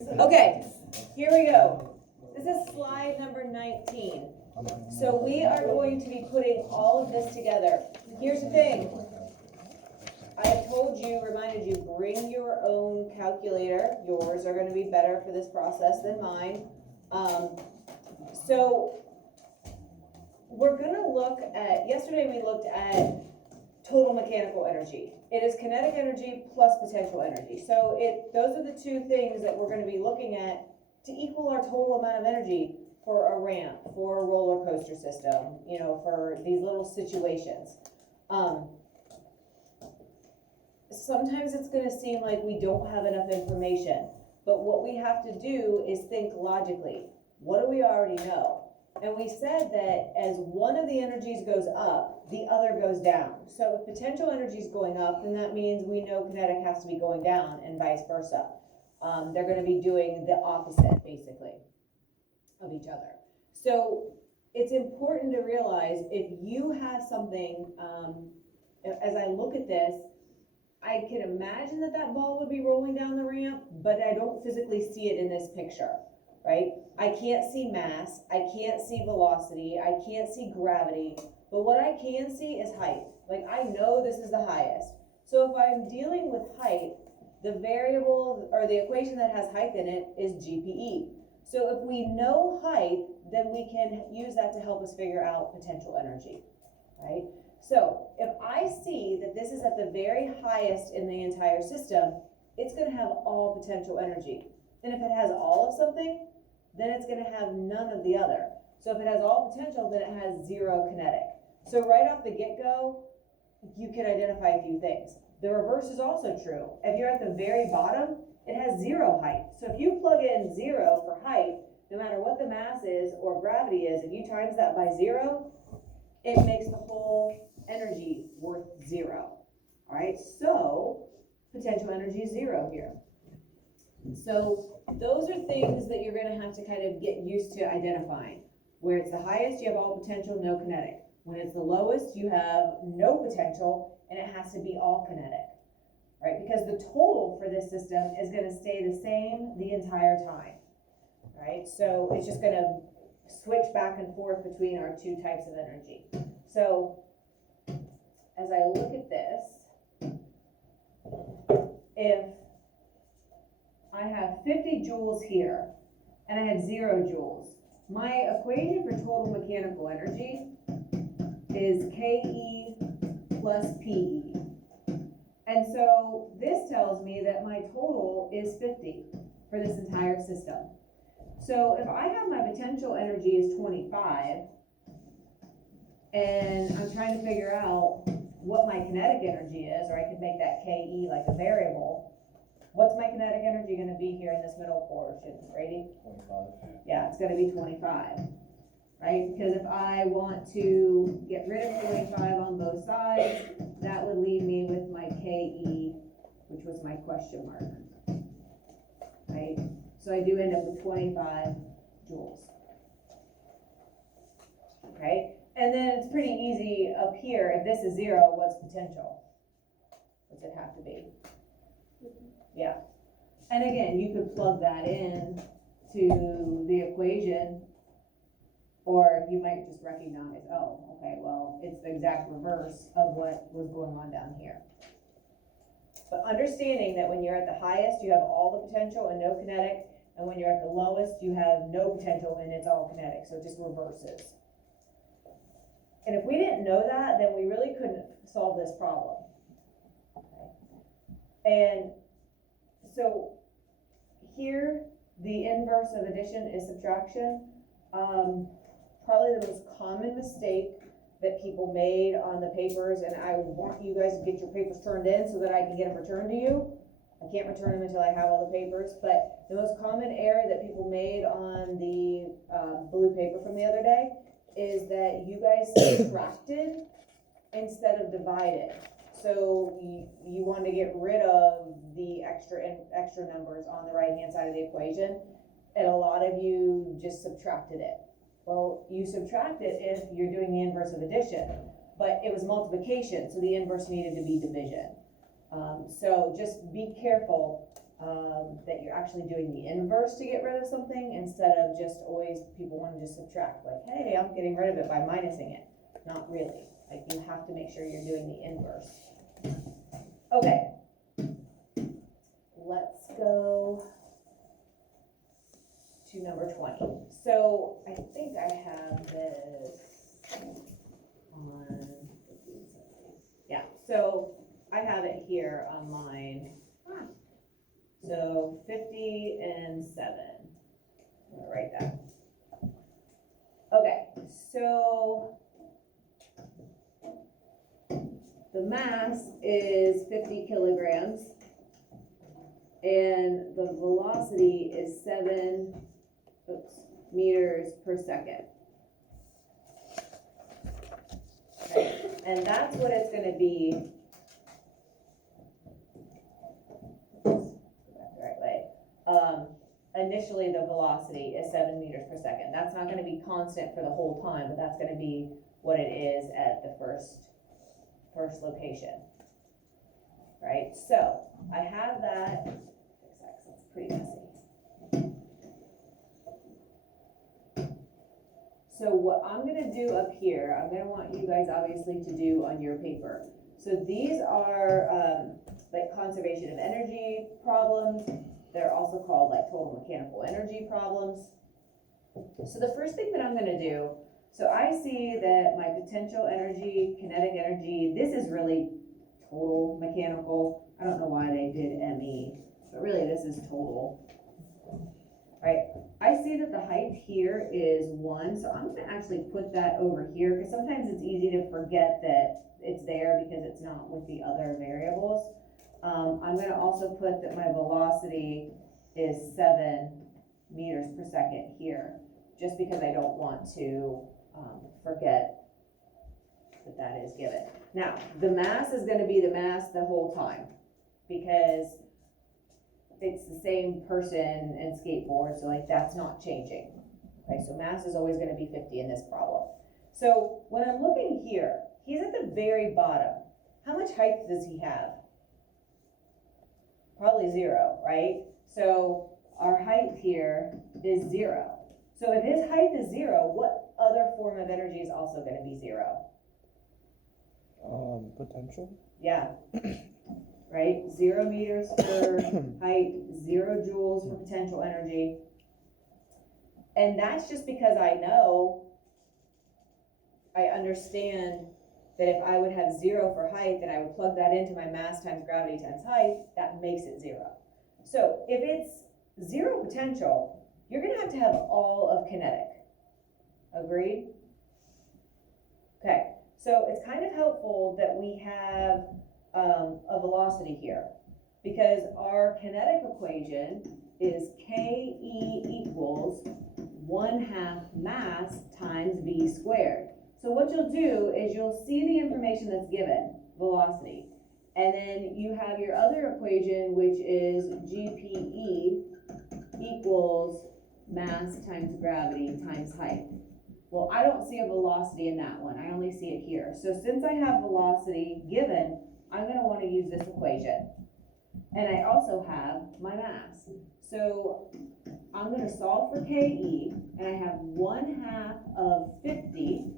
Okay, here we go. This is slide number 19. So we are going to be putting all of this together. Here's the thing. I have told you, reminded you, bring your own calculator. Yours are going to be better for this process than mine. So we're going to look at, yesterday we looked at total mechanical energy. It is kinetic energy plus potential energy. So those are the two things that we're going to be looking at to equal our total amount of energy for a ramp, for a roller coaster system, you know, for these little situations. Sometimes it's going to seem like we don't have enough information, but what we have to do is think logically. What do we already know? And we said that as one of the energies goes up, the other goes down. So if potential energy is going up, then that means we know kinetic has to be going down and vice versa. They're going to be doing the opposite, basically, of each other. So it's important to realize if you have something, as I look at this, I can imagine that that ball would be rolling down the ramp, but I don't physically see it in this picture. Right? I can't see mass, I can't see velocity, I can't see gravity, but what I can see is height. Like, I know this is the highest. So if I'm dealing with height, the variable or the equation that has height in it is GPE. So if we know height, then we can use that to help us figure out potential energy, right? So if I see that this is at the very highest in the entire system, it's going to have all potential energy. And if it has all of something, then it's going to have none of the other. So if it has all potential, then it has zero kinetic. So right off the get-go, you can identify a few things. The reverse is also true. If you're at the very bottom, it has zero height. So if you plug in zero for height, no matter what the mass is or gravity is, if you times that by zero, it makes the whole energy worth zero. All right, so potential energy is zero here. So those are things that you're going to have to kind of get used to identifying. Where it's the highest, you have all potential, no kinetic. When it's the lowest, you have no potential, and it has to be all kinetic, right? Because the total for this system is going to stay the same the entire time, right? So it's just going to switch back and forth between our two types of energy. So as I look at this, if I have 50 joules here, and I have 0 joules. My equation for total mechanical energy is KE plus PE. And so this tells me that my total is 50 for this entire system. So if I have my potential energy is 25, and I'm trying to figure out what my kinetic energy is, or I could make that KE like a variable. What's my kinetic energy going to be here in this middle portion, Brady? 25. Yeah, it's going to be 25, right? Because if I want to get rid of 25 on both sides, that would leave me with my KE, which was my question mark, right? So I do end up with 25 joules, okay? And then it's pretty easy up here. If this is 0, what's potential? What's it have to be? Yeah, and again, you could plug that in to the equation, or you might just recognize, oh, okay, well, it's the exact reverse of what was going on down here. But understanding that when you're at the highest, you have all the potential and no kinetic, and when you're at the lowest, you have no potential and it's all kinetic, so it just reverses. And if we didn't know that, then we really couldn't solve this problem. Okay. And so here, the inverse of addition is subtraction. Probably the most common mistake that people made on the papers, and I want you guys to get your papers turned in so that I can get them returned to you. I can't return them until I have all the papers, but the most common error that people made on the blue paper from the other day is that you guys subtracted instead of divided. So you want to get rid of the extra numbers on the right hand side of the equation, and a lot of you just subtracted it. Well, you subtract it if you're doing the inverse of addition, but it was multiplication, so the inverse needed to be division. So just be careful that you're actually doing the inverse to get rid of something instead of just always, people want to just subtract, like, hey, I'm getting rid of it by minusing it. Not really. Like, you have to make sure you're doing the inverse. Okay. Let's go to number 20. So I think I have this on, yeah, so I have it here on mine. So 50 and 7. I'm gonna write that. Okay, so the mass is 50 kilograms and the velocity is 7 meters per second. Okay. And that's what it's going to be. The right way. Initially, the velocity is 7 meters per second. That's not going to be constant for the whole time, but that's going to be what it is at the first location. Right? So I have that. It's pretty messy. So what I'm going to do up here, I'm going to want you guys obviously to do on your paper. So these are like conservation of energy problems. They're also called like total mechanical energy problems. So the first thing that I'm going to do, so I see that my potential energy, kinetic energy, this is really total mechanical. I don't know why they did ME, but really this is total. Right, I see that the height here is 1, so I'm going to actually put that over here because sometimes it's easy to forget that it's there because it's not with the other variables. I'm going to also put that my velocity is 7 meters per second here, just because I don't want to forget that that is given. Now, the mass is going to be the mass the whole time because it's the same person and skateboard, so like that's not changing. Okay, so mass is always going to be 50 in this problem. So when I'm looking here, he's at the very bottom. How much height does he have? Probably 0, right? So our height here is 0. So if his height is 0, what other form of energy is also going to be 0? Potential? Yeah. Right? 0 meters for height, 0 joules for potential energy. And that's just because I understand that if I would have 0 for height, then I would plug that into my mass times gravity times height, that makes it 0. So if it's 0 potential, you're going to have all of kinetic. Agreed? Okay, so it's kind of helpful that we have a velocity here, because our kinetic equation is Ke equals 1/2 mass times v squared. So what you'll do is you'll see the information that's given, velocity, and then you have your other equation, which is GPE equals mass times gravity times height. Well, I don't see a velocity in that one. I only see it here. So since I have velocity given, I'm going to want to use this equation. And I also have my mass. So I'm going to solve for Ke, and I have 1/2 of 50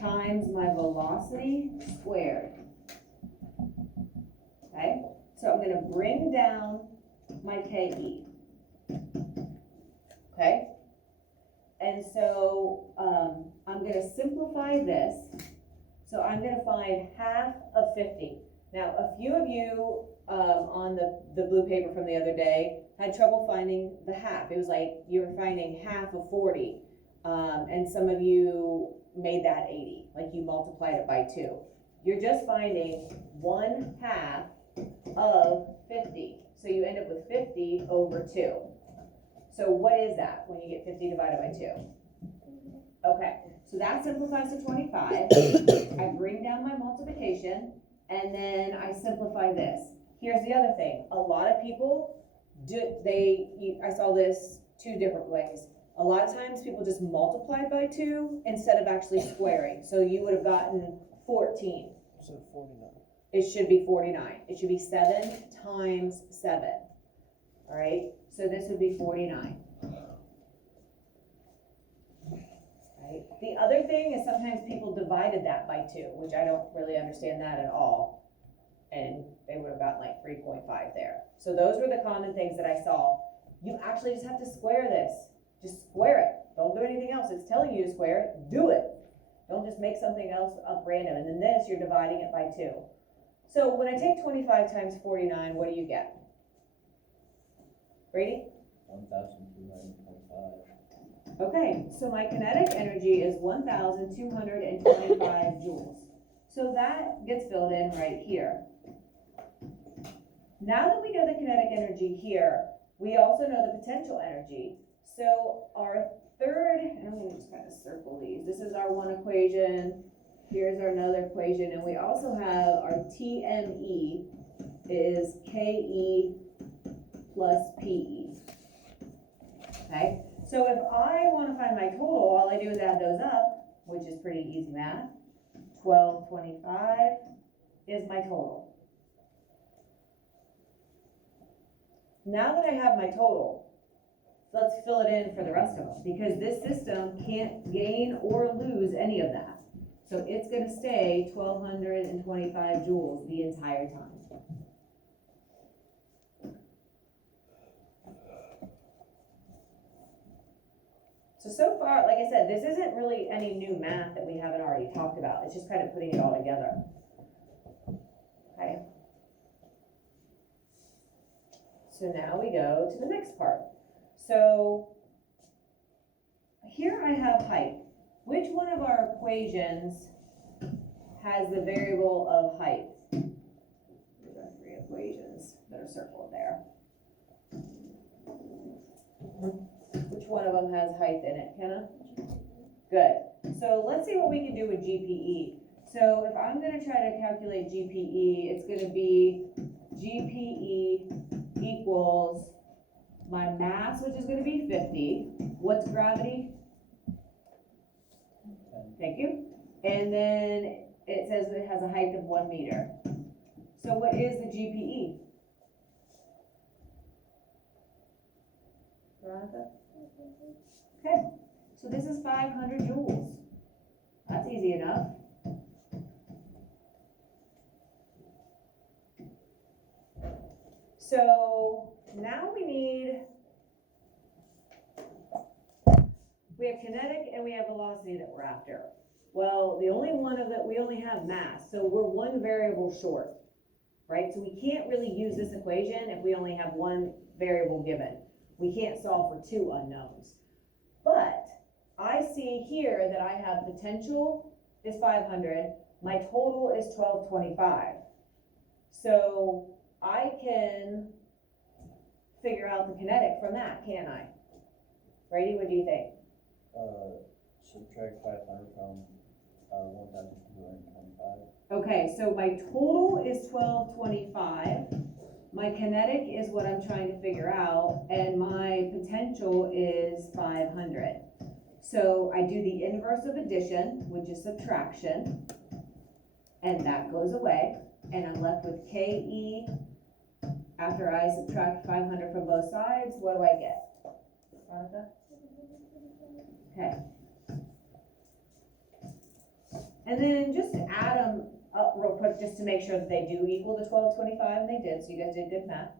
times my velocity squared. Okay, so I'm going to bring down my Ke. Okay, and so I'm going to simplify this. So I'm going to find 1/2 of 50. Now, a few of you on the blue paper from the other day had trouble finding the half. It was like you were finding 1/2 of 40, and some of you made that 80, like you multiplied it by 2. You're just finding 1/2 of 50. So you end up with 50 over 2. So what is that when you get 50 divided by 2? Okay, so that simplifies to 25. I bring down my multiplication, and then I simplify this. Here's the other thing. A lot of people I saw this 2 different ways. A lot of times people just multiplied by 2 instead of actually squaring. So you would have gotten 14. So 49. it should be 49. It should be 7 times 7. All right, so this would be 49. Right. The other thing is sometimes people divided that by 2, which I don't really understand that at all. And they would have gotten like 3.5 there. So those were the common things that I saw. You actually just have to square this. Just square it. Don't do anything else. It's telling you to square it. Do it. Don't just make something else up random. And then this, you're dividing it by 2. So when I take 25 times 49, what do you get? Brady? 1,225. Okay, so my kinetic energy is 1,225 joules. So that gets filled in right here. Now that we know the kinetic energy here, we also know the potential energy. So our third, and I'm going to just kind of circle these. This is our one equation. Here's our another equation. And we also have our TME is KE plus PE. Okay, so if I want to find my total, all I do is add those up, which is pretty easy math. 1225 is my total. Now that I have my total, let's fill it in for the rest of them, because this system can't gain or lose any of that. So it's going to stay 1225 joules the entire time. So far, like I said, this isn't really any new math that we haven't already talked about. It's just kind of putting it all together. Okay. So now we go to the next part. So here I have height. Which one of our equations has the variable of height? These are 3 equations that are circled there. Which one of them has height in it, Kenna? Good. So let's see what we can do with GPE. So if I'm going to try to calculate GPE, it's going to be GPE equals my mass, which is going to be 50. What's gravity? 10. Thank you. And then it says it has a height of 1 meter. So what is the GPE? Veronica? Okay, so this is 500 joules. That's easy enough. So now we have kinetic and we have velocity that we're after. Well, the only one of it, we only have mass, so we're one variable short, right? So we can't really use this equation if we only have one variable given. We can't solve for 2 unknowns. But I see here that I have potential is 500, my total is 1225. So I can figure out the kinetic from that, can't I? Brady, what do you think? Subtract 500 from 1,225. Okay, so my total is 1225. My kinetic is what I'm trying to figure out, and my potential is 500. So I do the inverse of addition, which is subtraction, and that goes away, and I'm left with KE. After I subtract 500 from both sides, what do I get? Veronica? Okay. And then just add them up real quick just to make sure that they do equal the 1225, and they did, so you guys did good math.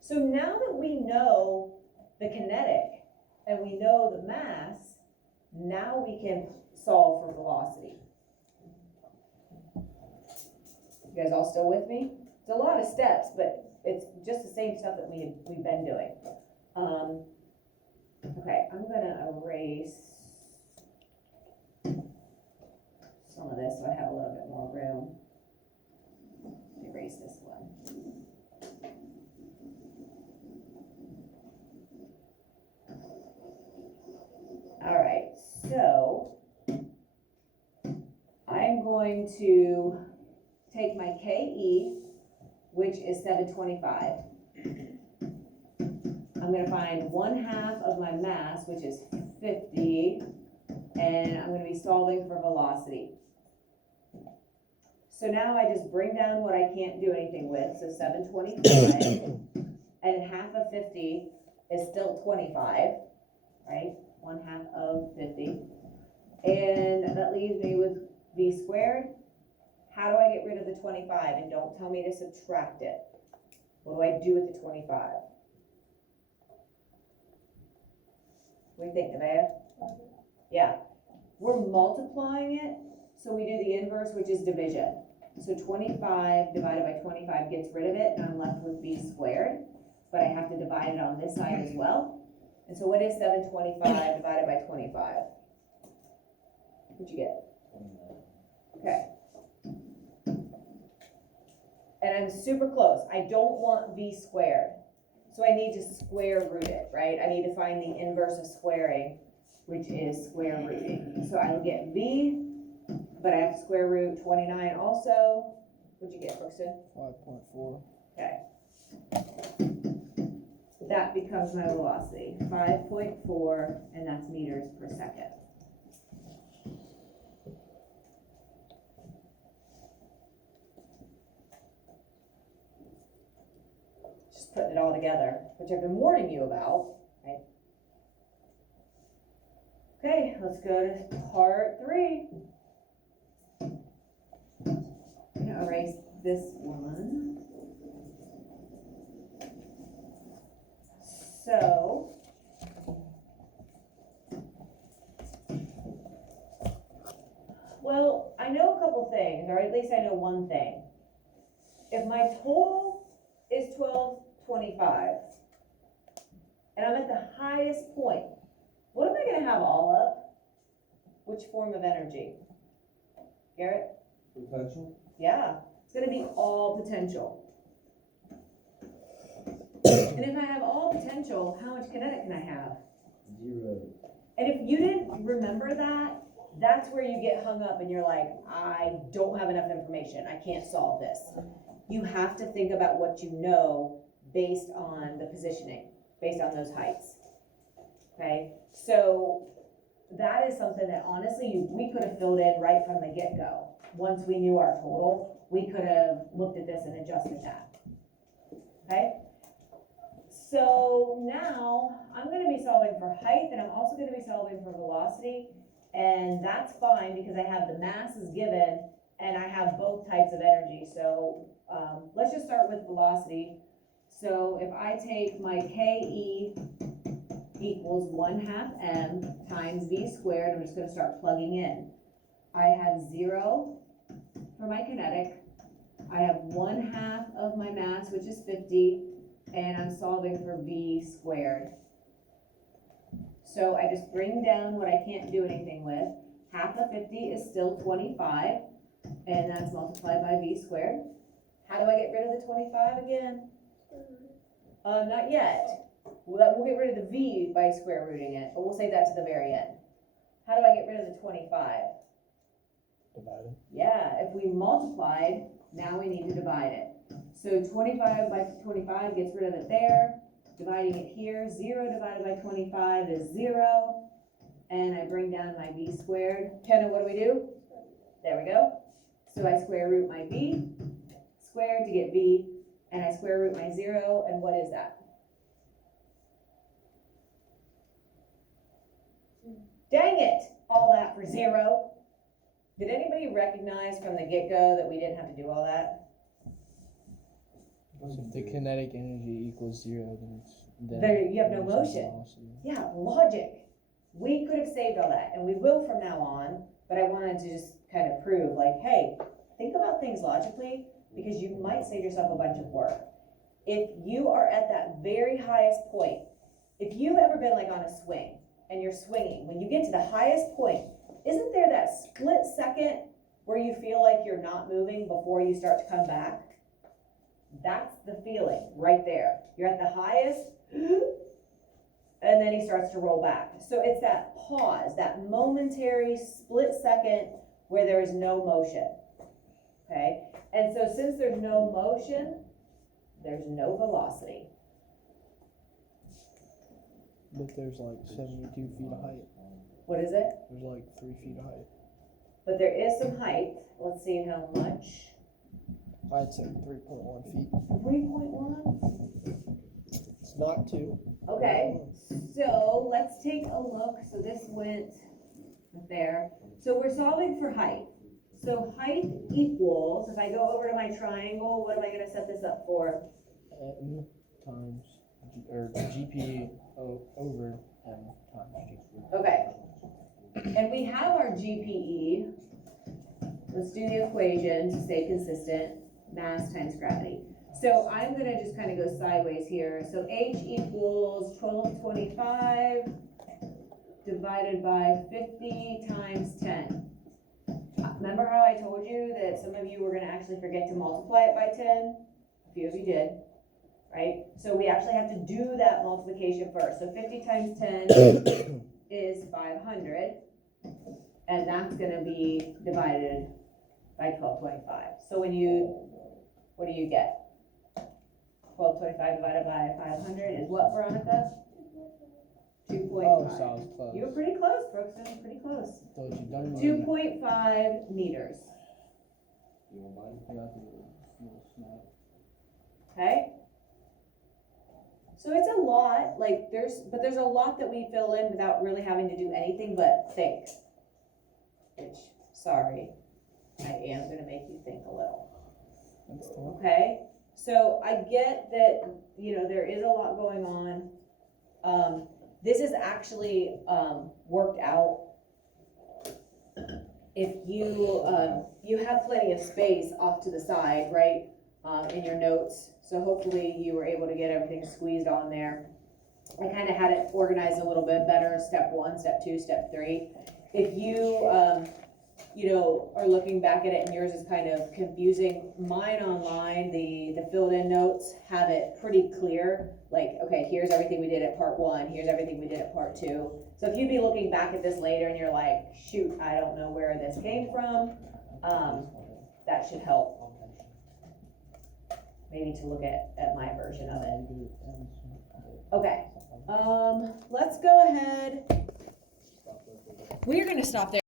So now that we know the kinetic and we know the mass, now we can solve for velocity. You guys all still with me? It's a lot of steps, but it's just the same stuff that we've been doing. Okay, I'm gonna erase some of this so I have a little bit more room. Erase this one. All right, so I'm going to take my KE, which is 725. I'm going to find 1/2 of my mass, which is 50, and I'm going to be solving for velocity. So now I just bring down what I can't do anything with, so 725, and half of 50 is still 25, right? 1/2 of 50. And that leaves me with v squared. How do I get rid of the 25? And don't tell me to subtract it. What do I do with the 25? What do you think, Nevaeh? Yeah. We're multiplying it, so we do the inverse, which is division. So 25 divided by 25 gets rid of it, and I'm left with b squared. But I have to divide it on this side as well. And so what is 725 divided by 25? What'd you get? Okay. And I'm super close. I don't want v squared. So I need to square root it, right? I need to find the inverse of squaring, which is square rooting. So I will get v, but I have to square root 29 also. What'd you get, Brookston? 5.4. Okay. That becomes my velocity, 5.4, and that's meters per second. Just putting it all together, which I've been warning you about, right? Okay, let's go to part 3. I'm gonna erase this one. So, well, I know a couple things, or at least I know one thing. If my total is 1225, and I'm at the highest point, what am I gonna have all of? Which form of energy? Garrett? Potential? Yeah, it's gonna be all potential. And if I have all potential, how much kinetic can I have? 0. And if you didn't remember that, that's where you get hung up and you're like, I don't have enough information, I can't solve this. You have to think about what you know based on the positioning, based on those heights. Okay, so that is something that honestly we could have filled in right from the get-go. Once we knew our total, we could have looked at this and adjusted that. Okay? So now I'm going to be solving for height, and I'm also going to be solving for velocity, and that's fine because I have the masses given and I have both types of energy. So let's just start with velocity. So if I take my KE equals 1/2 m times v squared, I'm just going to start plugging in. I have 0 for my kinetic. I have 1/2 of my mass, which is 50. And I'm solving for v squared. So I just bring down what I can't do anything with. Half of 50 is still 25, and that's multiplied by v squared. How do I get rid of the 25 again? Not yet. We'll get rid of the v by square rooting it, but we'll save that to the very end. How do I get rid of the 25? Divided. Yeah, if we multiplied, now we need to divide it. So 25 by 25 gets rid of it there. Dividing it here, 0 divided by 25 is 0. And I bring down my v squared. Kenna, what do? There we go. So I square root my v squared to get v, and I square root my 0, and what is that? Dang it! All that for 0. Did anybody recognize from the get-go that we didn't have to do all that? So if the kinetic energy equals 0, then it's There, you have no there's motion. velocity. Yeah, logic. We could have saved all that, and we will from now on, but I wanted to just kind of prove, like, hey, think about things logically, because you might save yourself a bunch of work. If you are at that very highest point, if you've ever been like on a swing, and you're swinging, when you get to the highest point, isn't there that split second where you feel like you're not moving before you start to come back? That's the feeling right there. You're at the highest, and then he starts to roll back. So it's that pause, that momentary split second where there is no motion. Okay? And so since there's no motion, there's no velocity. But there's like 72 feet of height. What is it? There's like 3 feet of height. but there is some height. Let's see how much. I'd say 3.1 feet. 3.1? It's not 2. Okay, so let's take a look. So this went there. So we're solving for height. So height equals, if I go over to my triangle, what am I gonna set this up for? M times, or GP over M times G. Okay. And we have our GPE. Let's do the equation to stay consistent. Mass times gravity. So I'm gonna just kind of go sideways here. So H equals 1225 divided by 50 times 10. Remember how I told you that some of you were gonna actually forget to multiply it by 10? A few of you did, right? So we actually have to do that multiplication first. So 50 times 10 is 500, and that's gonna be divided by 1225. So what do you get? 1225 divided by 500 is what, Veronica? 2.5. Oh, so I was close. You were pretty close, Brookston, pretty close. Told you, don't even 2.5 meters, You want mine? I got the little snap. okay? So it's a lot, like but there's a lot that we fill in without really having to do anything but think. Which, sorry, I am gonna make you think a little. That's the one. Okay, so I get that, there is a lot going on. This is actually, worked out. If you have plenty of space off to the side, right, in your notes, so hopefully you were able to get everything squeezed on there. I kind of had it organized a little bit better, step 1, step 2, step 3. If you, are looking back at it and yours is kind of confusing, mine online, the filled in notes have it pretty clear, like, okay, here's everything we did at part 1, here's everything we did at part 2. So if you'd be looking back at this later and you're like, shoot, I don't know where this came from, that should help. Maybe to look at my version of it. Okay, let's go ahead. We're gonna stop there.